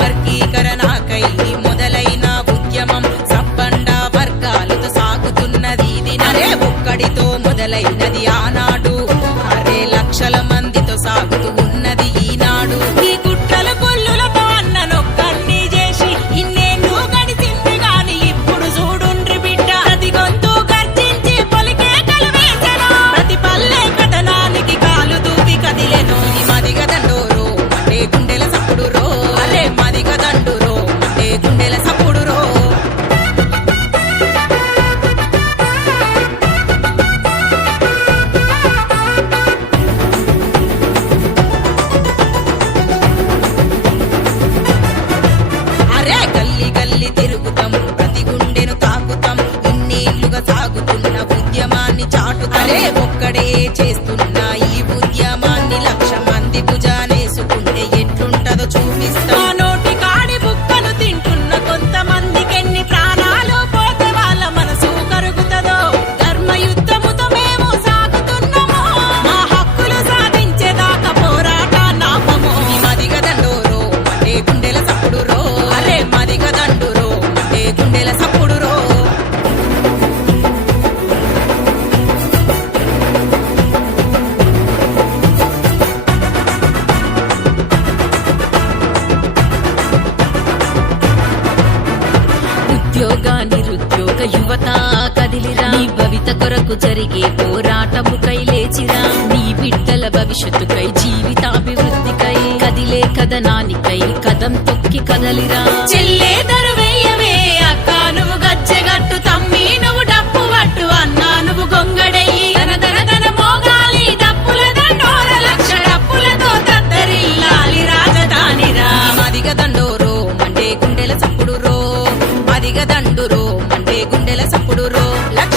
వర్గీకరణకై మొదలైన ఉద్యమం సబ్బండ వర్గాలతో సాగుతున్నది అరే ఒక్కడితో మొదలైనది ఆనాడు అరే లక్షల మందితో సాగుతూ ఉన్నది ఈనాడు ఈ గుట్టల కొల్లులతో అన్ననొక్కన్ని చేసి ఇన్నేళ్ళు గడిచింది గాని ఇప్పుడు చూడుండ్రి బిడ్డ ప్రతి గొంతు గర్జించి పలికే కలవేసెను ప్రతి పల్లె కథనానికి కాలు దూకి కదిలెను ఈ మదిగ దండోరో అంటే గుండెల సప్పుడు రో అరే మదిగ దండురో అంటే గుండెల సప్పుడు రో అరే గల్లి గల్లి తిరుగుతాం ప్రతి గుండెను తాకుతాం ఇన్నేళ్లుగా సాగుతున్న ఉద్యమాన్ని చాటుతాం అరే ఒక్కడే చేస్తున్న ఈ ఉద్యమాన్ని లక్ష మంది భుజానేసుకుంటే ఎట్లుంటదో చూపిస్తా నోటి కాడి బుక్కను తింటున్న కొంతమందికెన్ని ప్రాణాలు పోతే వాళ్ళ మనసు కరుగుతుందో ధర్మయుద్ధముతో మేము సాగుతున్నాము మా హక్కులు సాధించేదాకా పోరాట నాపము ఈ మదిగ దండోరో అంటే గుండెల సప్పుడు రో అరే మదిగ దండురో అంటే గుండెల సప్పుడు రో ఉద్యోగ నిరుద్యోగ యువత కదిలిరా నీ భవిత కొరకు జరిగే పోరాటముకై లేచిరా నీ బిడ్డల భవిష్యత్తుకై జీవితాభివృద్ధికై కదిలే కథనానికై కదం తొక్కి కదలిరా చెల్లే దరువేయవే అక్క నువ్వు గచ్చెగట్టు తమ్మి నువ్వు డప్పు పట్టు అన్నా నువ్వు గొంగడయ్యి దన దన దన మోగాలి డప్పుల దండోర లక్ష డప్పులతో దద్దరిల్లాలి రాజధానిరా మదిగ దండోరో మండే గుండెల సప్పుడు రో మదిగ దండురో మండే గుండెల సప్పుడు రో లక్ష